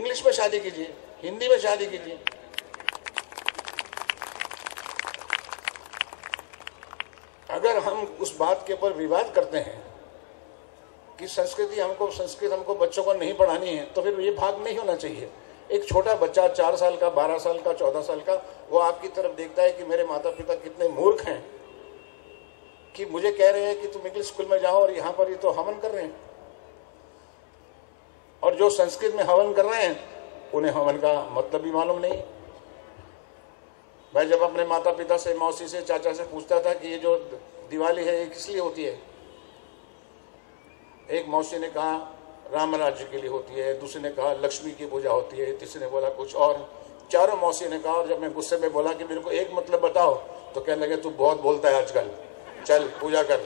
English में शादी कीजिए, हिंदी में शादी कीजिए। अगर हम उस बात के ऊपर विवाद करते हैं कि संस्कृत हमको बच्चों को नहीं पढ़ानी है, तो फिर ये भाग नहीं होना चाहिए। एक छोटा बच्चा 4 साल का, 12 साल का, 14 साल का, वो आपकी तरफ देखता है कि मेरे माता पिता कितने मूर्ख हैं कि मुझे कह रहे हैं कि तुम इंग्लिश स्कूल में जाओ और यहाँ पर ये तो हवन कर रहे हैं। और जो संस्कृत में हवन कर रहे हैं उन्हें हवन का मतलब भी मालूम नहीं। मैं जब अपने माता पिता से, मौसी से, चाचा से पूछता था कि ये जो दिवाली है ये किस लिए होती है, एक मौसी ने कहा राम राज्य के लिए होती है, दूसरे ने कहा लक्ष्मी की पूजा होती है, तीसरे ने बोला कुछ और, चारों मौसी ने कहा। और जब मैं गुस्से में बोला कि मेरे को एक मतलब बताओ, तो कहने लगे तू बहुत बोलता है आजकल, चल पूजा कर।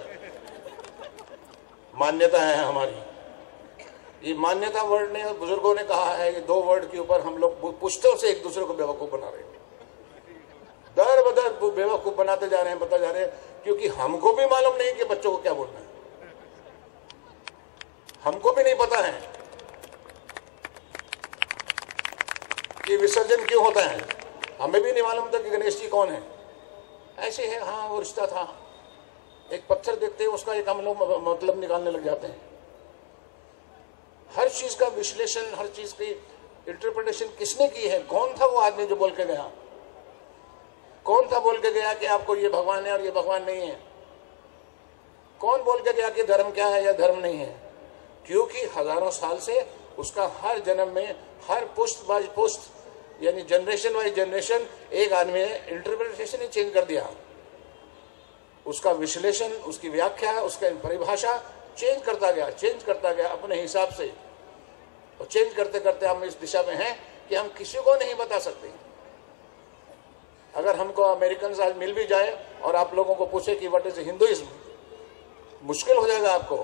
मान्यता है हमारी, ये मान्यता वर्ड ने, बुजुर्गों ने कहा है, ये 2 वर्ड के ऊपर हम लोग पुश्तों से एक दूसरे को बेवकूफ बना रहे हैं, दर बदर बेवकूफ बनाते जा रहे हैं, बता जा रहे हैं, क्योंकि हमको भी मालूम नहीं कि बच्चों को क्या बोलना है। हमको भी नहीं पता है कि विसर्जन क्यों होता है, हमें भी नहीं मालूम था कि गणेश जी कौन है। ऐसे है, हाँ वो रिश्ता था, एक पत्थर देखते हैं उसका एक हम लोग मतलब निकालने लग जाते हैं। हर चीज का विश्लेषण, हर चीज की इंटरप्रिटेशन किसने की है? कौन था वो आदमी जो बोल के गया? कौन था बोल के गया कि आपको ये भगवान है और ये भगवान नहीं है? कौन बोल के गया कि धर्म क्या है या धर्म नहीं है? क्योंकि हजारों साल से उसका हर जन्म में, हर पुश्त बाय पुश्त, यानी जनरेशन बाय जनरेशन, एक आदमी ने इंटरप्रिटेशन ही चेंज कर दिया। उसका विश्लेषण, उसकी व्याख्या, उसका परिभाषा चेंज करता गया अपने हिसाब से। और चेंज करते करते हम इस दिशा में हैं कि हम किसी को नहीं बता सकते। अगर हमको अमेरिकन आज मिल भी जाए और आप लोगों को पूछे कि व्हाट इज हिंदुइज्म, मुश्किल हो जाएगा आपको।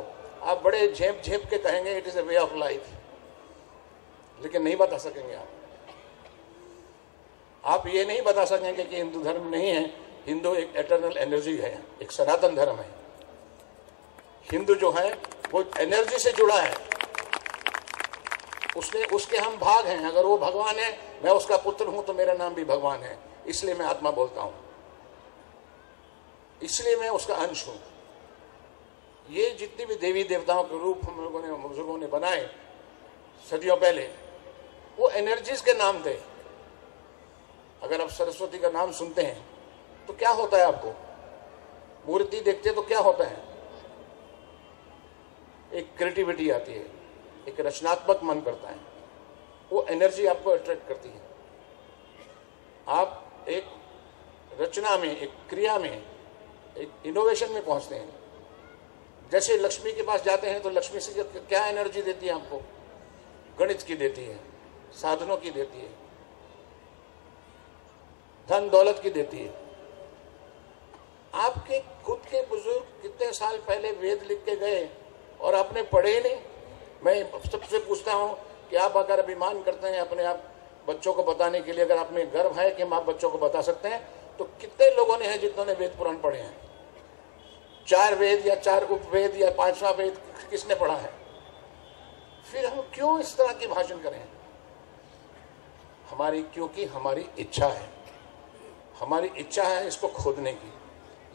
आप बड़े झेप झेप के कहेंगे it is a way of life, लेकिन नहीं बता सकेंगे आप ये नहीं बता सकेंगे कि हिंदू धर्म नहीं है। हिंदू एक एटर्नल एनर्जी है, एक सनातन धर्म है। हिंदू जो है वो एनर्जी से जुड़ा है, उसके हम भाग हैं। अगर वो भगवान है, मैं उसका पुत्र हूं, तो मेरा नाम भी भगवान है, इसलिए मैं आत्मा बोलता हूं, इसलिए मैं उसका अंश हूं। ये जितनी भी देवी देवताओं के रूप हम लोगों ने, बुजुर्गों ने बनाए सदियों पहले, वो एनर्जीज के नाम थे। अगर आप सरस्वती का नाम सुनते हैं तो क्या होता है? आपको मूर्ति देखते तो क्या होता है? एक क्रिएटिविटी आती है, एक रचनात्मक मन करता है, वो एनर्जी आपको अट्रैक्ट करती है। आप एक रचना में, एक क्रिया में, एक इनोवेशन में पहुंचते हैं। जैसे लक्ष्मी के पास जाते हैं तो लक्ष्मी से क्या एनर्जी देती है आपको? गणित की देती है, साधनों की देती है, धन दौलत की देती है। आपके खुद के बुजुर्ग कितने साल पहले वेद लिख के गए और आपने पढ़े ही नहीं। मैं सबसे पूछता हूं कि आप अगर अभिमान करते हैं अपने आप बच्चों को बताने के लिए, अगर आप में गर्व है कि हम आप बच्चों को बता सकते हैं, तो कितने लोगों ने हैं जिन्होंने वेद पुराण पढ़े हैं? 4 वेद या 4 उपवेद या 5वां वेद किसने पढ़ा है? फिर हम क्यों इस तरह के भाषण करें? क्योंकि हमारी इच्छा है, हमारी इच्छा है इसको खोदने की।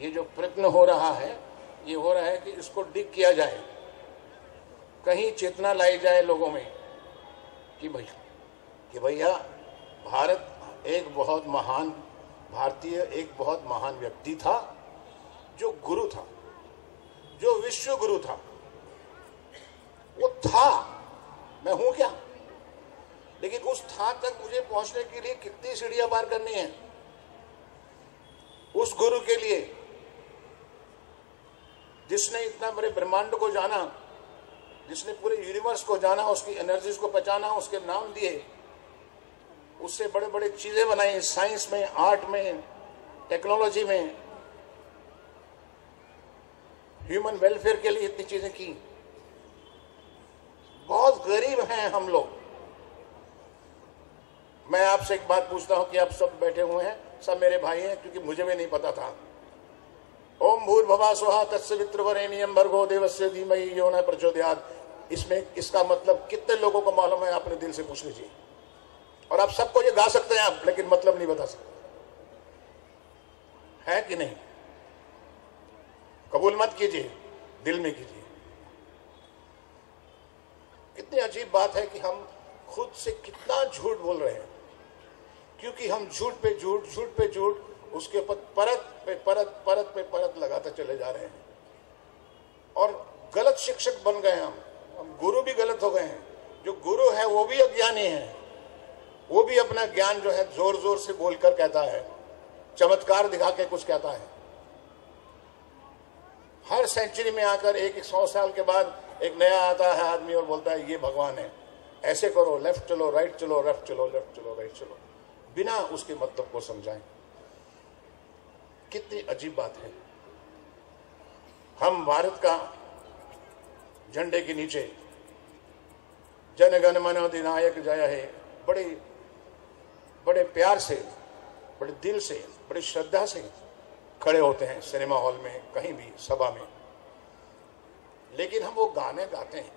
ये जो प्रयत्न हो रहा है, ये हो रहा है कि इसको डिग किया जाए, कहीं चेतना लाई जाए लोगों में कि भैया भारत एक बहुत महान, भारतीय एक बहुत महान व्यक्ति था, जो गुरु था, जो विश्व गुरु था। वो था, मैं हूं क्या? लेकिन उस था तक मुझे पहुंचने के लिए कितनी सीढ़ियां पार करनी है? उस गुरु के लिए जिसने इतना बड़े ब्रह्मांड को जाना, जिसने पूरे यूनिवर्स को जाना, उसकी एनर्जीज को पहचाना, उसके नाम दिए, उससे बड़े बड़े चीजें बनाई, साइंस में, आर्ट में, टेक्नोलॉजी में, ह्यूमन वेलफेयर के लिए इतनी चीजें की। बहुत गरीब हैं हम लोग। मैं आपसे एक बात पूछता हूं कि आप सब बैठे हुए हैं, सब मेरे भाई हैं, क्योंकि मुझे भी नहीं पता था। ओम भूर्भुवः स्वः तत्सवितुर्वरेण्यं भर्गो देवस्य धीमहि यो न प्रचोदयात्, इसमें इसका मतलब कितने लोगों को मालूम है? अपने दिल से पूछ लीजिए। और आप सबको ये गा सकते हैं आप, लेकिन मतलब नहीं बता सकते, है कि नहीं? कबूल मत कीजिए, दिल में कीजिए। कितनी अजीब बात है कि हम खुद से कितना झूठ बोल रहे हैं, क्योंकि हम झूठ पे झूठ उसके ऊपर परत पे परत लगाते चले जा रहे हैं और गलत शिक्षक बन गए हम गुरु भी गलत हो गए हैं। जो गुरु है वो भी अज्ञानी है, वो भी अपना ज्ञान जो है जोर जोर से बोलकर कहता है, चमत्कार दिखा के कुछ कहता है। हर सेंचुरी में आकर 100 साल के बाद एक नया आता है आदमी और बोलता है ये भगवान है, ऐसे करो, लेफ्ट चलो, राइट चलो, लेफ्ट चलो, लेफ्ट चलो, राइट चलो, बिना उसके मतलब को समझाएं। कितनी अजीब बात है। हम भारत का झंडे के नीचे जन गण मन अधिनायक जय है बड़े बड़े प्यार से, बड़े दिल से, बड़ी श्रद्धा से खड़े होते हैं सिनेमा हॉल में, कहीं भी सभा में, लेकिन हम वो गाने गाते हैं,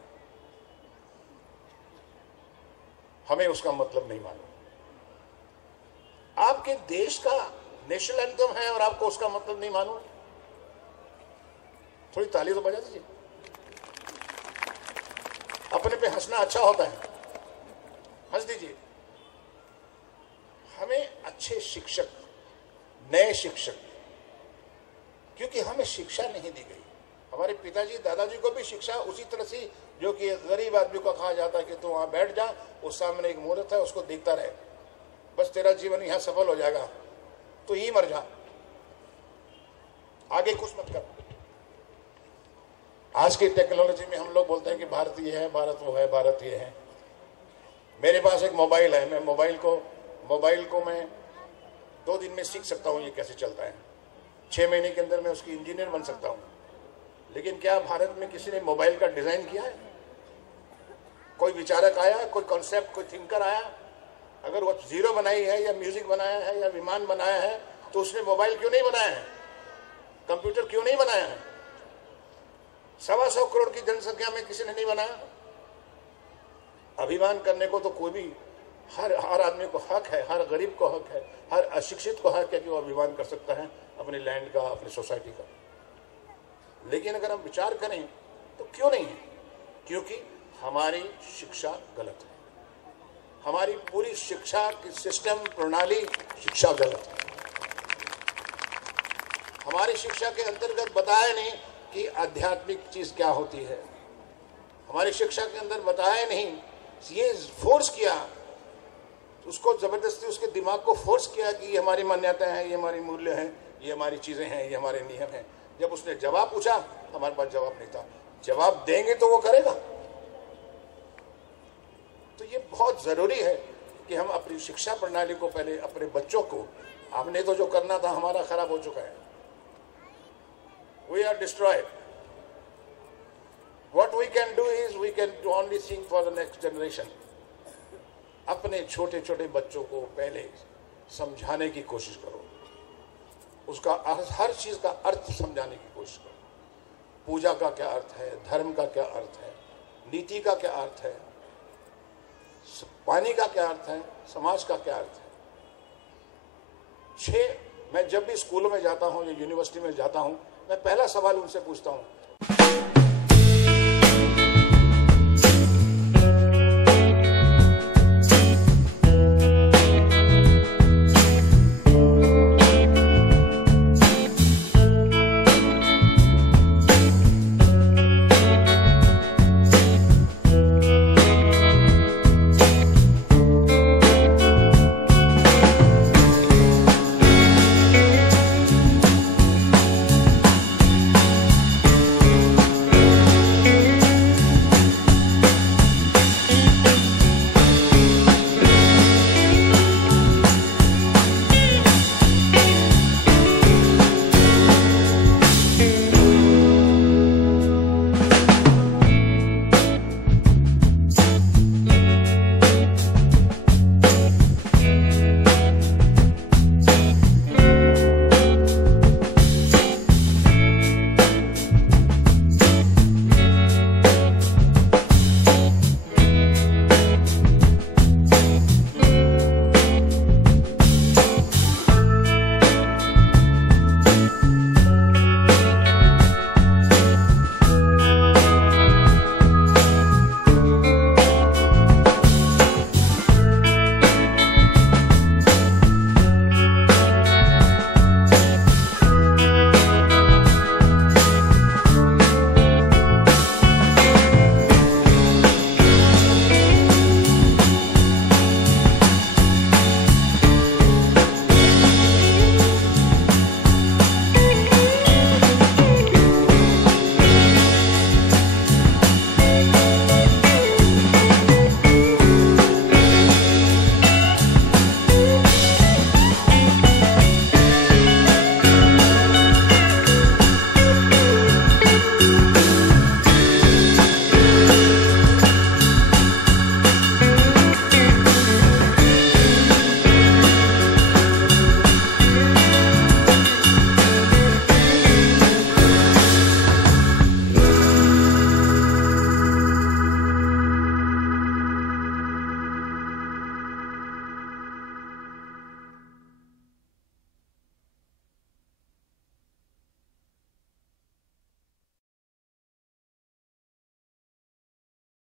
हमें उसका मतलब नहीं मालूम। आपके देश का नेशनल एंथम है और आपको उसका मतलब नहीं मालूम? थोड़ी ताली तो बजा दीजिए। अपने पे हंसना अच्छा होता है, हंस दीजिए। हमें अच्छे शिक्षक, नए शिक्षक, क्योंकि हमें शिक्षा नहीं दी गई। हमारे पिताजी दादाजी को भी शिक्षा उसी तरह से, जो कि गरीब आदमी को कहा जाता है कि तू वहां बैठ जा, उस सामने एक मूर्त है, उसको देखता रहे, बस तेरा जीवन यहां सफल हो जाएगा, तो ही मर जा, आगे कुछ मत कर। आज की टेक्नोलॉजी में हम लोग बोलते हैं कि भारत ये है, भारत वो है, भारत ये है। मेरे पास एक मोबाइल है, मैं मोबाइल को मैं 2 दिन में सीख सकता हूँ ये कैसे चलता है, 6 महीने के अंदर मैं उसकी इंजीनियर बन सकता हूँ। लेकिन क्या भारत में किसी ने मोबाइल का डिजाइन किया है? कोई विचारक आया, कोई कॉन्सेप्ट, कोई थिंकर आया? अगर वो जीरो बनाई है या म्यूजिक बनाया है या विमान बनाया है, तो उसने मोबाइल क्यों नहीं बनाया है? कंप्यूटर क्यों नहीं बनाया है? 125 करोड़ की जनसंख्या में किसी ने नहीं बनाया। अभिमान करने को तो कोई भी, हर आदमी को हक है, हर गरीब को हक है, हर अशिक्षित को हक है कि वो अभिमान कर सकता है अपने लैंड का, अपनी सोसाइटी का। लेकिन अगर हम विचार करें तो क्यों नहीं है? क्योंकि हमारी शिक्षा गलत है, हमारी पूरी शिक्षा की सिस्टम, प्रणाली, शिक्षा गलत है। हमारी शिक्षा के अंतर्गत बताया नहीं कि आध्यात्मिक चीज क्या होती है। हमारी शिक्षा के अंदर बताया नहीं, ये फोर्स किया, उसको जबरदस्ती उसके दिमाग को फोर्स किया कि ये हमारी मान्यताएं हैं, ये हमारी मूल्य हैं, ये हमारी चीजें हैं, ये हमारे नियम हैं। जब उसने जवाब पूछा, हमारे पास जवाब नहीं था। जवाब देंगे तो वो करेगा। तो ये बहुत जरूरी है कि हम अपनी शिक्षा प्रणाली को पहले, अपने बच्चों को, हमने तो जो करना था हमारा खराब हो चुका है। We are destroyed. What we can do is we can only think for the next generation. अपने छोटे छोटे बच्चों को पहले समझाने की कोशिश करो, उसका हर चीज का अर्थ समझाने की कोशिश करो। पूजा का क्या अर्थ है, धर्म का क्या अर्थ है, नीति का क्या अर्थ है, पानी का क्या अर्थ है, समाज का क्या अर्थ है। मैं जब भी स्कूलों में जाता हूँ या यूनिवर्सिटी में जाता हूँ, मैं पहला सवाल उनसे पूछता हूँ